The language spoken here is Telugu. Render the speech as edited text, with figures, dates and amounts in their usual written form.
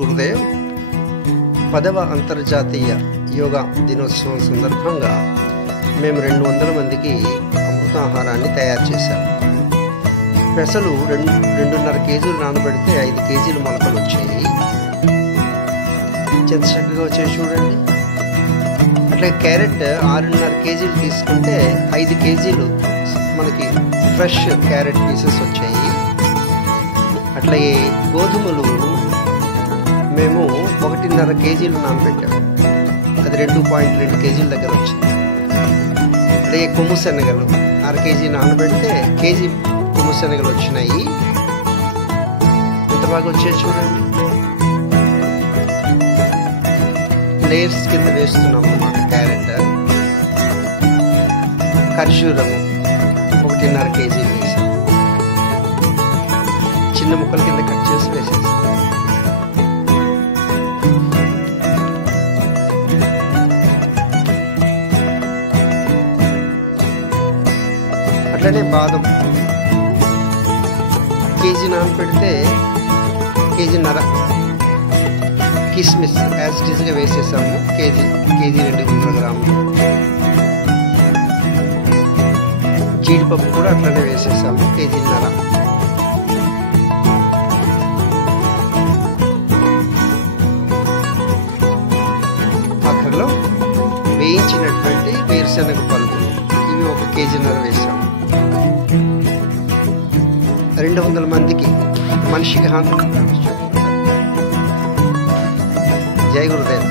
గురుదేవ్ 10వ అంతర్జాతీయ యోగా దినోత్సవం సందర్భంగా మేము 200 మందికి అమృతాహారాన్ని తయారు చేశాం. పెసలు 2.5 కేజీలు నానబెడితే 5 కేజీలు మొలకలు వచ్చాయి. ఎంత చక్కగా వచ్చాయి చూడండి. అట్లాగే క్యారెట్ 6.5 కేజీలు తీసుకుంటే 5 కేజీలు మనకి ఫ్రెష్ క్యారెట్ పీసెస్ వచ్చాయి. అట్లాగే గోధుమలు మేము 1.5 కేజీలు నానబెట్టాము, అది 2.2 కేజీల దగ్గర వచ్చింది. అట్లాగే కొమ్ము శనగలు 1/2 కేజీ నానబెడితే కేజీ కొమ్ము శనగలు వచ్చినాయి. ఎంత బాగా వచ్చాయి చూడండి. లేయర్స్ కింద వేస్తున్నాం అన్నమాట. క్యారెట్, ఖర్జూరము 1.5 కేజీలు వేసాం. చిన్న ముక్కల కింద కట్ చేసి వేసేసాం. అట్లనే బాదం కేజీ నానబెడితే కేజీన్నర. కిస్మిస్ యాజ్ ఇట్ ఈస్గా వేసేసాము, కేజీ 200 గ్రాములు. జీడిపప్పు కూడా అట్లనే వేసేసాము, కేజీన్నర. ఆఖరిలో వేయించినటువంటి వేరుశనగ పలుకులు, ఇవి 1 కేజీన్నర వేసాము. 200 మందికి మనిషికి 100. జై గురుదేవ్.